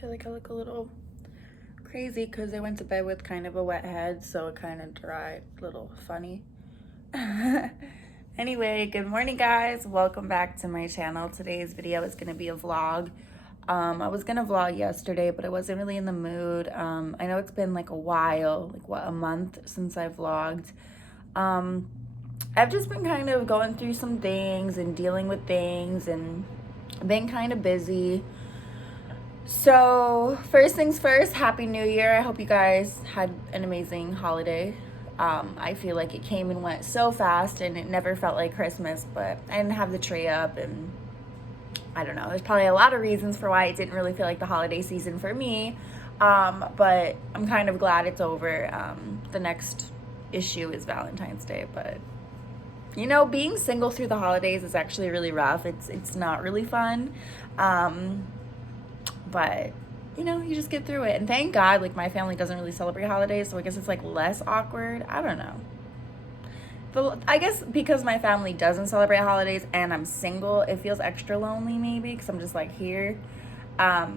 feel like I look a little crazy because I went to bed with kind of a wet head, so it kind of dried, a little funny. Anyway, good morning guys. Welcome back to my channel. Today's video is going to be a vlog. I was going to vlog yesterday, but I wasn't really in the mood. I know it's been like a while, like a month since I vlogged. I've just been kind of going through some things and dealing with things and been kind of busy. So first things first, Happy New Year. I hope you guys had an amazing holiday. I feel like it came and went so fast and it never felt like Christmas, but I didn't have the tree up and I don't know. There's probably a lot of reasons for why it didn't really feel like the holiday season for me. But I'm kind of glad it's over. The next issue is Valentine's Day, but you know, being single through the holidays is actually really rough. It's not really fun. But you know, you just get through it. And thank God, like my family doesn't really celebrate holidays, so I guess it's like less awkward. I don't know. But I guess because my family doesn't celebrate holidays and I'm single, it feels extra lonely maybe because I'm just like here. I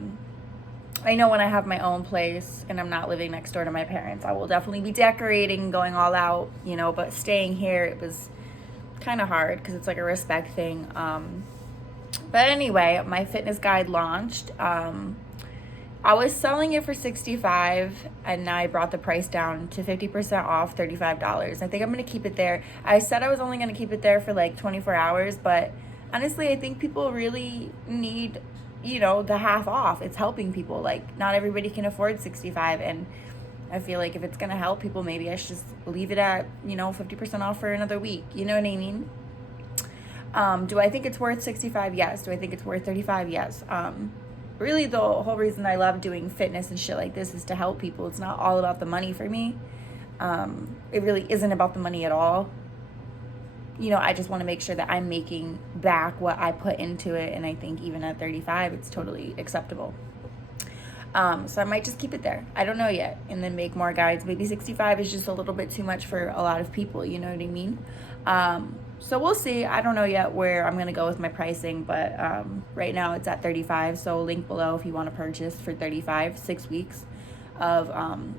know when I have my own place and I'm not living next door to my parents, I will definitely be decorating, going all out, you know, but staying here, it was kind of hard because it's like a respect thing. But anyway, my fitness guide launched. I was selling it for $65 and now I brought the price down to 50% off, $35. I think I'm going to keep it there. I said I was only going to keep it there for like 24 hours, but honestly, I think people really need, you know, the half off. It's helping people. Like not everybody can afford $65, and I feel like if it's going to help people, maybe I should just leave it at, you know, 50% off for another week. You know what I mean? Do I think it's worth $65? Yes. Do I think it's worth $35? Yes. Really the whole reason I love doing fitness and shit like this is to help people. It's not all about the money for me. It really isn't about the money at all. You know, I just want to make sure that I'm making back what I put into it, and I think even at 35 it's totally acceptable. So I might just keep it there. I don't know yet, and then make more guides. Maybe 65 is just a little bit too much for a lot of people, you know what I mean? So we'll see. I don't know yet where I'm going to go with my pricing, but right now it's at 35. So link below if you want to purchase for 35, 6 weeks of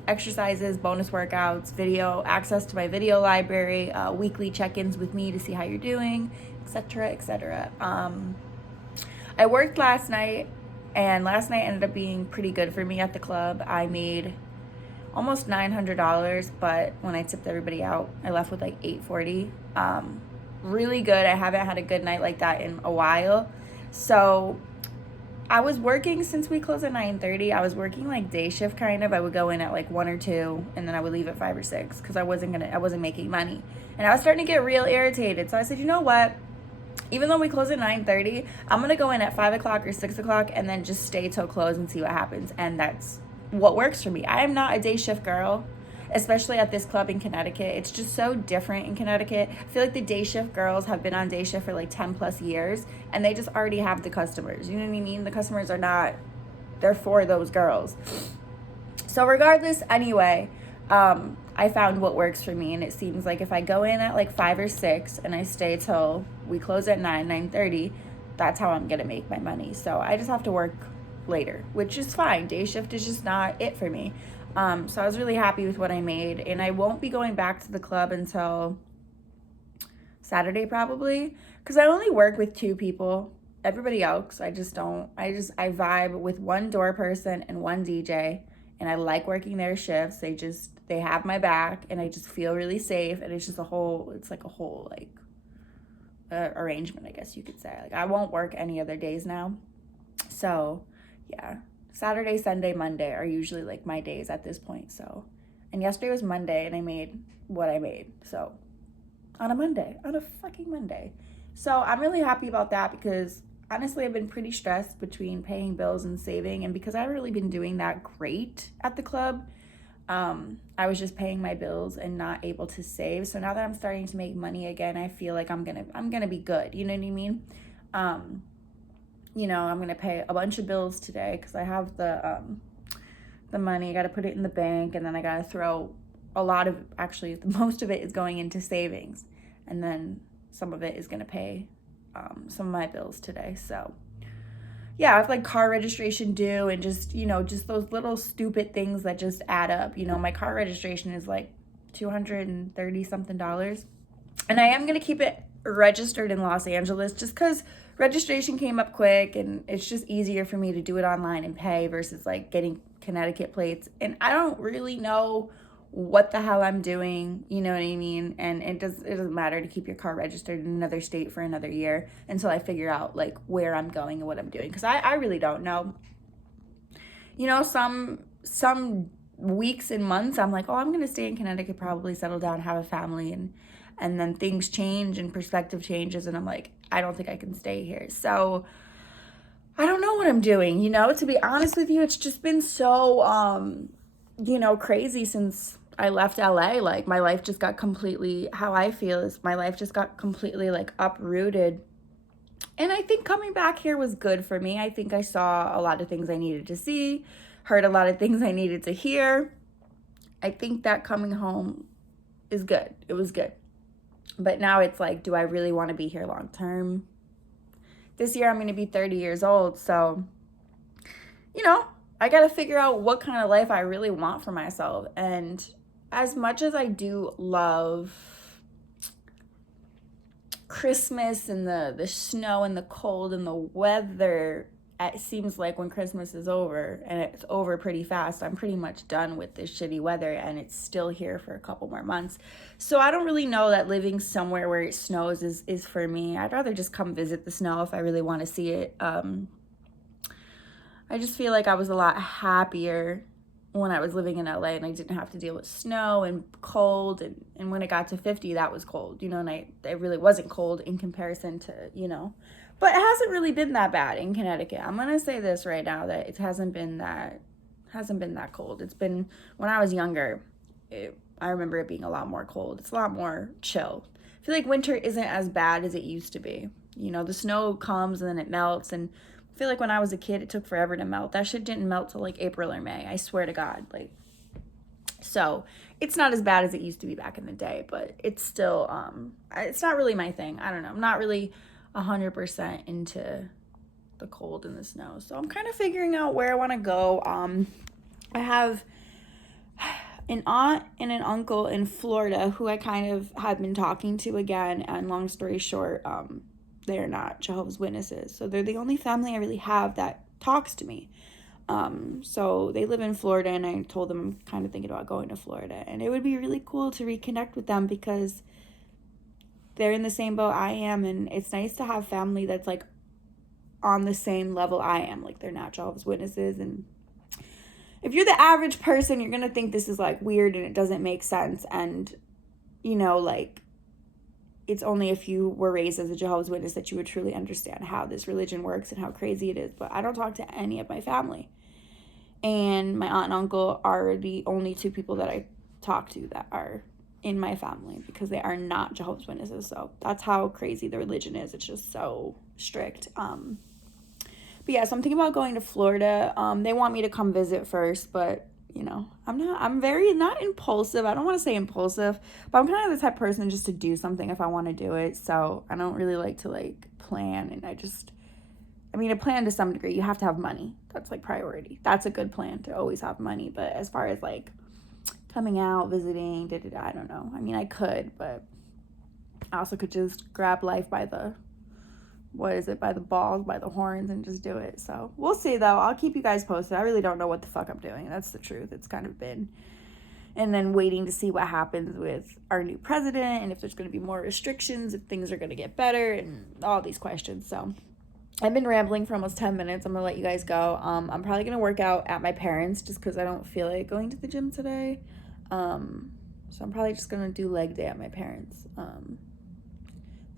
exercises, bonus workouts, video, access to my video library, weekly check-ins with me to see how you're doing, etc., etc. I worked last night, and last night ended up being pretty good for me at the club. I made almost $900, but when I tipped everybody out, I left with like $840. Really good. I haven't had a good night like that in a while. So I was working since we closed at 9:30. I was working like day shift kind of. I would go in at like 1 or 2 and then I would leave at 5 or 6 because I wasn't making money. And I was starting to get real irritated. So I said, you know what? Even though we close at 9:30, I'm going to go in at 5 o'clock or 6 o'clock and then just stay till close and see what happens. And that's what works for me. I am not a day shift girl, especially at this club in Connecticut. It's just so different in Connecticut. I feel like the day shift girls have been on day shift for like 10 plus years and they just already have the customers. You know what I mean? The customers are not, they're for those girls. So regardless, anyway, I found what works for me, and it seems like if I go in at like 5 or 6 and I stay till we close at 9:30, that's how I'm gonna make my money. So I just have to work later, which is fine. Day shift is just not it for me. So I was really happy with what I made, and I won't be going back to the club until Saturday probably, because I only work with 2 people. Everybody else, I vibe with one door person and one DJ, and I like working their shifts. They have my back, and I just feel really safe, and it's just like a whole arrangement, I guess you could say. Like I won't work any other days now. So yeah, Saturday, Sunday, Monday are usually like my days at this point. So, and yesterday was Monday and I made what I made. So on a fucking Monday. So I'm really happy about that because honestly, I've been pretty stressed between paying bills and saving. And because I haven't really been doing that great at the club, I was just paying my bills and not able to save. So now that I'm starting to make money again, I feel like I'm gonna be good. You know what I mean? You know, I'm gonna pay a bunch of bills today because I have the money. I gotta put it in the bank, and then I gotta throw most of it is going into savings, and then some of it is gonna pay some of my bills today. So yeah, I have like car registration due, and just, you know, just those little stupid things that just add up. You know, my car registration is like $230 something. And I am going to keep it registered in Los Angeles just because registration came up quick, and it's just easier for me to do it online and pay versus like getting Connecticut plates. And I don't really know what the hell I'm doing, you know what I mean? And it doesn't matter to keep your car registered in another state for another year until I figure out like where I'm going and what I'm doing, because I really don't know. You know, some weeks and months I'm like, oh, I'm gonna stay in Connecticut, probably settle down, have a family, and then things change and perspective changes, and I'm like, I don't think I can stay here. So I don't know what I'm doing, you know, to be honest with you. It's just been so you know, crazy since I left LA. Like my life just got completely, how I feel is my life just got completely like uprooted. And I think coming back here was good for me. I think I saw a lot of things I needed to see, heard a lot of things I needed to hear. I think that coming home is good. It was good. But now it's like, do I really want to be here long term? This year I'm going to be 30 years old. So, you know, I got to figure out what kind of life I really want for myself. And as much as I do love Christmas and the snow and the cold and the weather, it seems like when Christmas is over, and it's over pretty fast, I'm pretty much done with this shitty weather, and it's still here for a couple more months. So I don't really know that living somewhere where it snows is for me. I'd rather just come visit the snow if I really want to see it. I just feel like I was a lot happier when I was living in LA and I didn't have to deal with snow and cold, and when it got to 50, that was cold, you know, and it really wasn't cold in comparison to, you know, but it hasn't really been that bad in Connecticut. I'm going to say this right now, that it hasn't been that cold. It's been, when I was younger, I remember it being a lot more cold. It's a lot more chill. I feel like winter isn't as bad as it used to be. You know, the snow comes and then it melts, and I feel like when I was a kid, it took forever to melt. That shit didn't melt till like April or May. I swear to God. Like, so it's not as bad as it used to be back in the day, but it's still, it's not really my thing. I don't know. I'm not really 100% into the cold and the snow. So I'm kind of figuring out where I want to go. I have an aunt and an uncle in Florida who I kind of have been talking to again. And long story short, they're not Jehovah's Witnesses. So they're the only family I really have that talks to me. So they live in Florida, and I told them I'm kind of thinking about going to Florida. And it would be really cool to reconnect with them because they're in the same boat I am. And it's nice to have family that's like on the same level I am. Like, they're not Jehovah's Witnesses. And if you're the average person, you're going to think this is like weird and it doesn't make sense. And, you know, like, it's only if you were raised as a Jehovah's Witness that you would truly understand how this religion works and how crazy it is. But I don't talk to any of my family. And my aunt and uncle are the only two people that I talk to that are in my family because they are not Jehovah's Witnesses. So that's how crazy the religion is. It's just so strict. But yeah, so I'm thinking about going to Florida. They want me to come visit first, but you know, I'm very not impulsive. I don't want to say impulsive, but I'm kind of the type of person just to do something if I want to do it. So I don't really like to like plan, and I mean, a plan to some degree, you have to have money. That's like priority. That's a good plan, to always have money. But as far as like coming out, visiting, I don't know. I mean, I could, but I also could just grab life by the, by the balls, by the horns, and just do it. So we'll see though. I'll keep you guys posted. I really don't know what the fuck I'm doing. That's the truth. It's kind of been, and then waiting to see what happens with our new president, and if there's going to be more restrictions, if things are going to get better, and all these questions. So I've been rambling for almost 10 minutes. I'm going to let you guys go. I'm probably going to work out at my parents' just because I don't feel like going to the gym today. So I'm probably just going to do leg day at my parents'.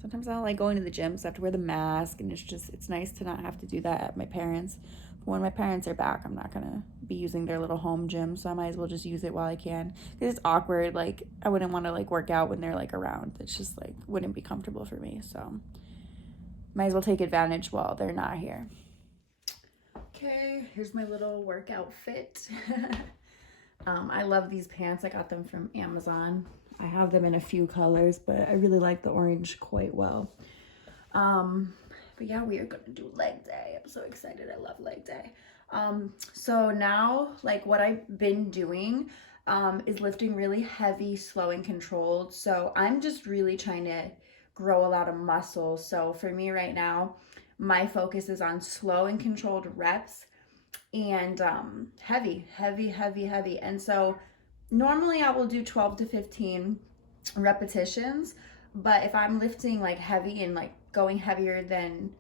Sometimes I don't like going to the gym, so I have to wear the mask, and it's nice to not have to do that at my parents'. But when my parents are back, I'm not going to be using their little home gym, so I might as well just use it while I can. Because it's awkward. Like, I wouldn't want to, like, work out when they're, like, around. It's just, like, wouldn't be comfortable for me, so might as well take advantage while they're not here. Okay, here's my little workout fit. I love these pants. I got them from Amazon. I have them in a few colors, but I really like the orange quite well. But yeah, we are gonna do leg day. I'm so excited. I love leg day. So now, like, what I've been doing is lifting really heavy, slow, and controlled. So I'm just really trying to grow a lot of muscle. So for me right now, my focus is on slow and controlled reps and heavy, heavy, heavy, heavy. And so normally I will do 12 to 15 repetitions, but if I'm lifting like heavy and like going heavier than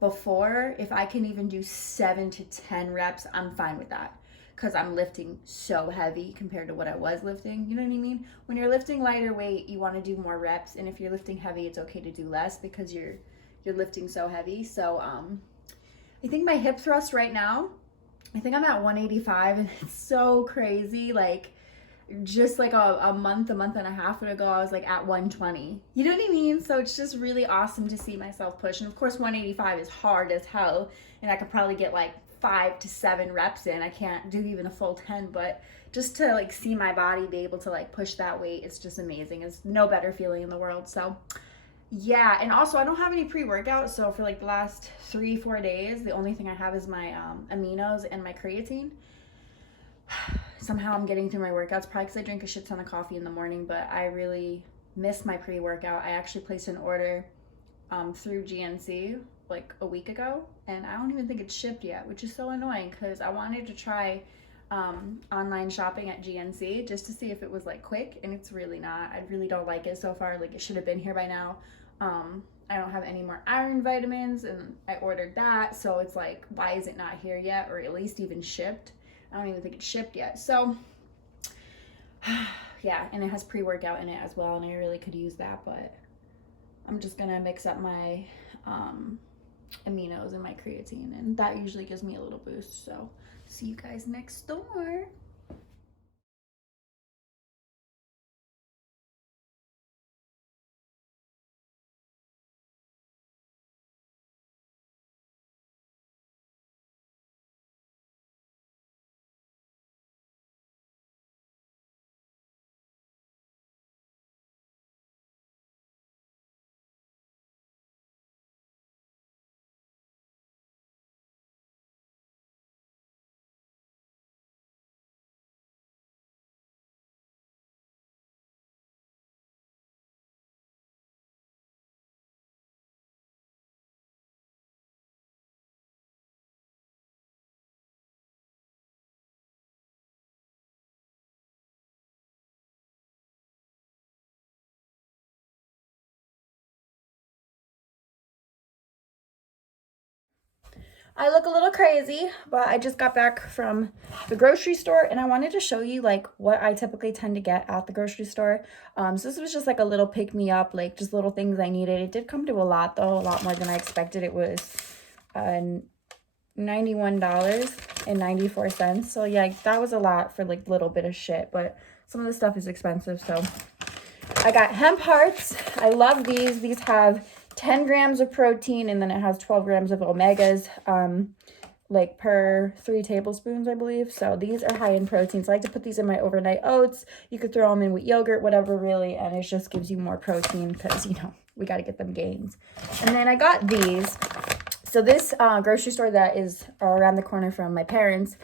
before, if I can even do 7 to 10 reps, I'm fine with that, because I'm lifting so heavy compared to what I was lifting. You know what I mean? When you're lifting lighter weight, you want to do more reps, and if you're lifting heavy, it's okay to do less because you're lifting so heavy. So I think my hip thrust right now, I think I'm at 185, and it's so crazy. Like, just like a month and a half ago, I was like at 120. You know what I mean? So it's just really awesome to see myself push. And of course, 185 is hard as hell, and I could probably get like 5 to 7 reps in. I can't do even a full 10, but just to like see my body be able to like push that weight, it's just amazing. It's no better feeling in the world. So yeah, and also I don't have any pre-workout, so for like the last 3-4 days, the only thing I have is my aminos and my creatine. Somehow I'm getting through my workouts, probably because I drink a shit ton of coffee in the morning, but I really miss my pre-workout. I actually placed an order through GNC like a week ago, and I don't even think it's shipped yet, which is so annoying because I wanted to try online shopping at GNC just to see if it was like quick, and it's really not. I really don't like it so far. Like, it should have been here by now. I don't have any more iron vitamins, and I ordered that, so it's like, why is it not here yet, or at least even shipped? I don't even think it's shipped yet. So yeah, and it has pre-workout in it as well, and I really could use that, but I'm just gonna mix up my aminos and my creatine, and that usually gives me a little boost. So see you guys next door. I look a little crazy, but I just got back from the grocery store, and I wanted to show you like what I typically tend to get at the grocery store. So this was just like a little pick me up, like just little things I needed. It did come to a lot though, a lot more than I expected. It was $91.94. So yeah, that was a lot for like a little bit of shit, but some of the stuff is expensive. So I got hemp hearts. I love these. These have 10 grams of protein, and then it has 12 grams of omegas, like per 3 tablespoons, I believe. So these are high in protein. So I like to put these in my overnight oats. You could throw them in with yogurt, whatever really, and it just gives you more protein because, you know, we got to get them gains. And then I got these. So this grocery store that is around the corner from my parents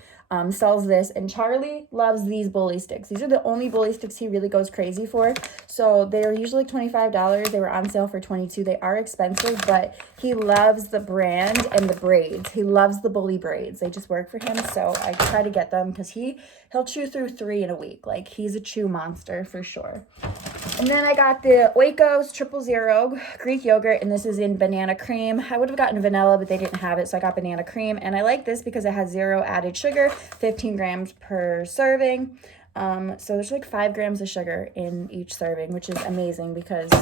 sells this, and Charlie loves these bully sticks. These are the only bully sticks he really goes crazy for. So they're usually like $25. They were on sale for $22. They are expensive, but he loves the brand and the braids. He loves the bully braids. They just work for him. So I try to get them because he'll chew through 3 in a week. Like, he's a chew monster for sure. And then I got the Oikos 000 Greek yogurt, and this is in banana cream. I would have gotten vanilla, but they didn't have it, so I got banana cream. And I like this because it has 0 added sugar, 15 grams per serving. So there's like 5 grams of sugar in each serving, which is amazing because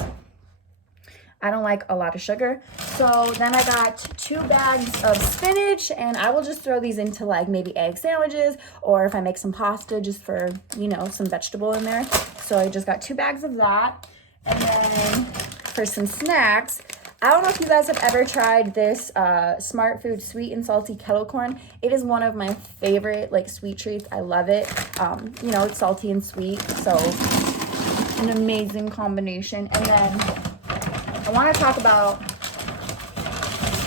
I don't like a lot of sugar. So then I got 2 bags of spinach, and I will just throw these into like maybe egg sandwiches, or if I make some pasta, just for, you know, some vegetable in there. So I just got 2 bags of that. And then for some snacks, I don't know if you guys have ever tried this Smart Food sweet and salty kettle corn. It is one of my favorite like sweet treats. I love it. You know, it's salty and sweet, so an amazing combination. And then I want to talk about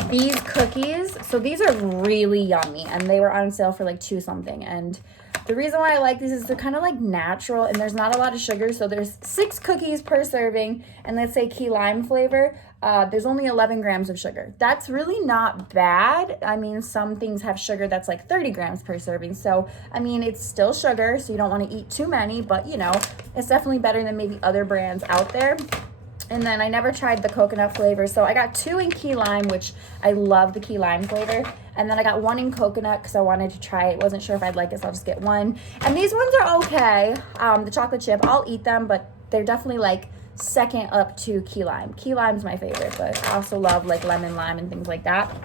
these cookies. So these are really yummy, and they were on sale for like $2 something. And the reason why I like these is they're kind of like natural, and there's not a lot of sugar. So there's 6 cookies per serving, and let's say key lime flavor. There's only 11 grams of sugar. That's really not bad. I mean, some things have sugar that's like 30 grams per serving. So, I mean, it's still sugar, so you don't want to eat too many, but you know, it's definitely better than maybe other brands out there. And then I never tried the coconut flavor. So I got 2 in key lime, which I love the key lime flavor. And then I got 1 in coconut because I wanted to try it. Wasn't sure if I'd like it, so I'll just get 1. And these ones are okay. The chocolate chip, I'll eat them, but they're definitely like second up to key lime. Key lime's my favorite, but I also love like lemon lime and things like that.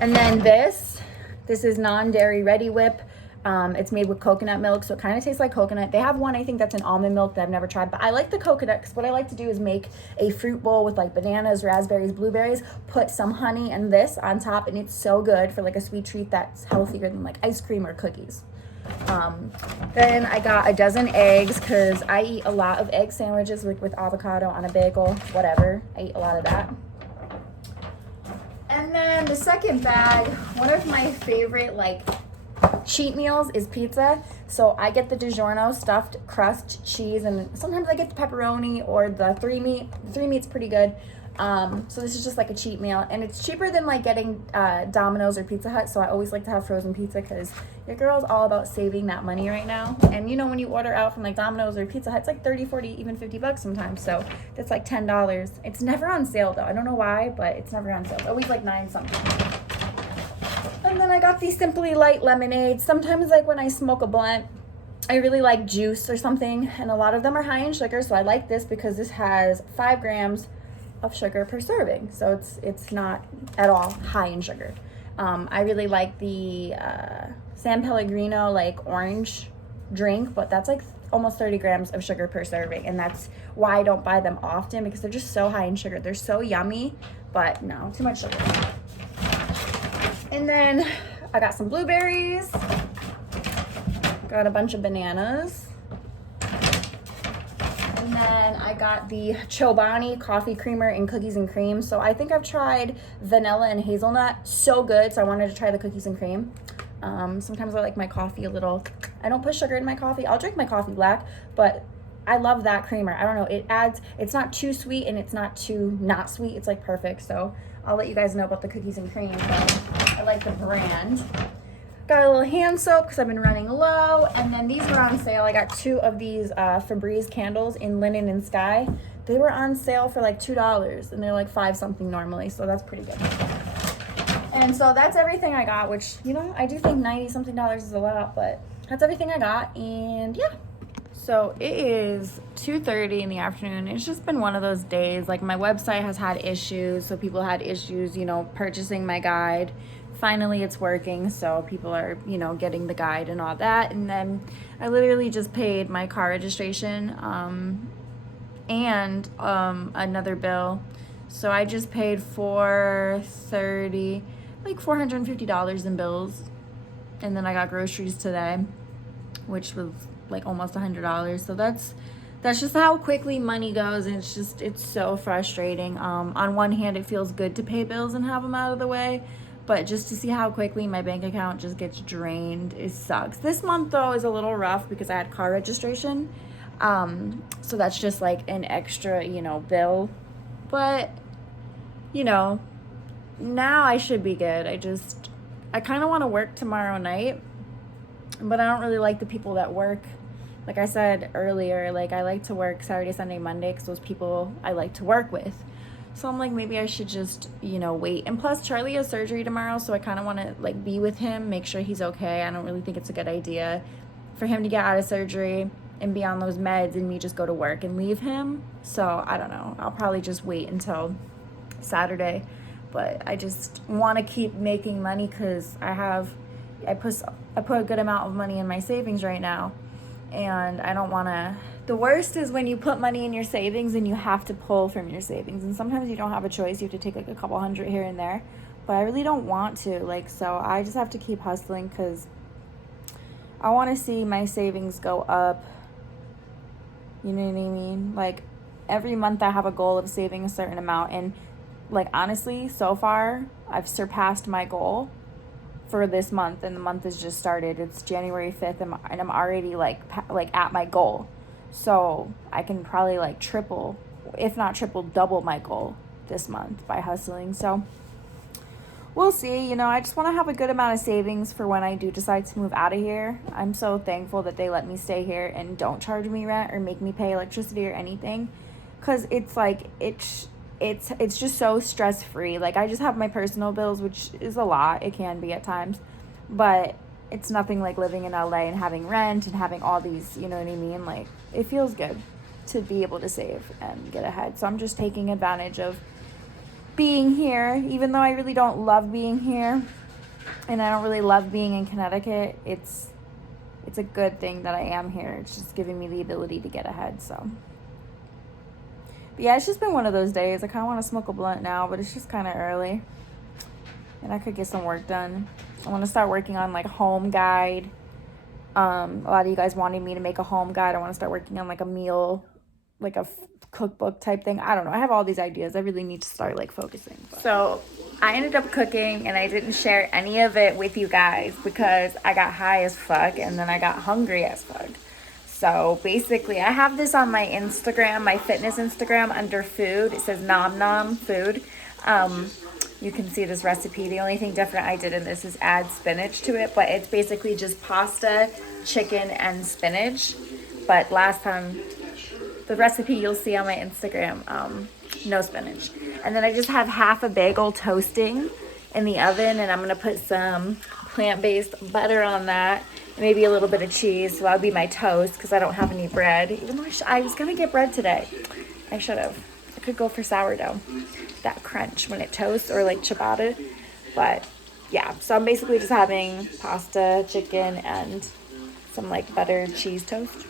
And then this is non-dairy Ready Whip. It's made with coconut milk, so it kind of tastes like coconut. They have one, I think, that's an almond milk that I've never tried, but I like the coconut because what I like to do is make a fruit bowl with like bananas, raspberries, blueberries, put some honey and this on top, and it's so good for like a sweet treat that's healthier than like ice cream or cookies. Then I got a dozen eggs because I eat a lot of egg sandwiches like with avocado on a bagel, whatever. I eat a lot of that. And then the second bag, one of my favorite like cheat meals is pizza. So I get the DiGiorno stuffed crust cheese, and sometimes I get the pepperoni or the 3 meat. The 3 meat's pretty good. So this is just like a cheat meal, and it's cheaper than like getting Domino's or Pizza Hut. So I always like to have frozen pizza because your girl's all about saving that money right now. And you know, when you order out from like Domino's or Pizza Hut, it's like 30, 40, even $50 sometimes. So that's like $10. It's never on sale though. I don't know why, but it's never on sale. It's always like 9 something. And then I got these Simply Light lemonades. Sometimes like when I smoke a blunt, I really like juice or something, and a lot of them are high in sugar. So I like this because this has 5 grams of sugar per serving, so it's not at all high in sugar. I really like the San Pellegrino like orange drink, but that's like almost 30 grams of sugar per serving, and that's why I don't buy them often because they're just so high in sugar. They're so yummy, but no, too much sugar. And then I got some blueberries, got a bunch of bananas, and then I got the Chobani coffee creamer and cookies and cream. So I think I've tried vanilla and hazelnut, so good. So I wanted to try the cookies and cream. Sometimes I like my coffee a little, I don't put sugar in my coffee. I'll drink my coffee black, but I love that creamer. I don't know, it's not too sweet and it's not too not sweet. It's like perfect. So I'll let you guys know about the cookies and cream, but I like the brand. Got a little hand soap because I've been running low. And then these were on sale. I got 2 of these Febreze candles in linen and sky. They were on sale for like $2, and they're like 5 something normally. So that's pretty good. And so that's everything I got, which, you know, I do think 90 something is a lot, but that's everything I got. And yeah. So it is 2:30 in the afternoon. It's just been one of those days. Like my website has had issues. So people had issues, you know, purchasing my guide. Finally it's working, so people are, you know, getting the guide and all that. And then I literally just paid my car registration and another bill. So I just paid $450 in bills. And then I got groceries today, which was like almost $100. So that's just how quickly money goes, and it's so frustrating. On one hand, it feels good to pay bills and have them out of the way, but just to see how quickly my bank account just gets drained, it sucks. This month though is a little rough because I had car registration, so that's just like an extra, you know, bill. But you know, now I should be good. I kind of want to work tomorrow night, but I don't really like the people that work. Like I said earlier, like I like to work Saturday, Sunday, Monday because those people I like to work with. So I'm like, maybe I should just, you know, wait. And plus Charlie has surgery tomorrow, so I kind of want to like be with him, make sure he's okay. I don't really think it's a good idea for him to get out of surgery and be on those meds and me just go to work and leave him. So I don't know. I'll probably just wait until Saturday. But I just want to keep making money because I put a good amount of money in my savings right now, and I don't want to. The worst is when you put money in your savings and you have to pull from your savings, and sometimes you don't have a choice. You have to take like a couple hundred here and there, but I really don't want to. Like, so I just have to keep hustling because I want to see my savings go up. You know what I mean? Like every month I have a goal of saving a certain amount, and like, honestly, so far, I've surpassed my goal for this month, and the month has just started. It's January 5th, and I'm already, like at my goal. So I can probably, like, triple, if not triple, double my goal this month by hustling. So we'll see. I just want to have a good amount of savings for when I do decide to move out of here. I'm so thankful that they let me stay here and don't charge me rent or make me pay electricity or anything, because it's like it's just so stress free. Like, I just have my personal bills, which is a lot. It can be at times, but it's nothing like living in LA and having rent and having all these, you know what I mean? Like, it feels good to be able to save and get ahead. So I'm just taking advantage of being here, even though I really don't love being here and I don't really love being in Connecticut. It's a good thing that I am here. It's just giving me the ability to get ahead. So but yeah, it's just been one of those days. I kind of want to smoke a blunt now, but it's just kind of early and I could get some work done. I want to start working on, like, home guide. A lot of you guys wanted me to make a home guide. I want to start working on, like, a meal, like a cookbook type thing. I don't know. I have all these ideas. I really need to start, like, focusing. So I ended up cooking, and I didn't share any of it with you guys because I got high as fuck and then I got hungry as fuck. So basically, I have this on my Instagram, my fitness Instagram, under food. It says Nom Nom Food. You can see this recipe. The only thing different I did in this is add spinach to it, but it's basically just pasta, chicken, and spinach. But last time, the recipe you'll see on my Instagram, no spinach. And then I just have half a bagel toasting in the oven, and I'm going to put some plant-based butter on that, maybe a little bit of cheese. So that'll be my toast because I don't have any bread. Even though I was going to get bread today. I should have. I could go for sourdough. That crunch when it toasts, or like ciabatta. But yeah, so I'm basically just having pasta, chicken, and some, like, buttered cheese toast.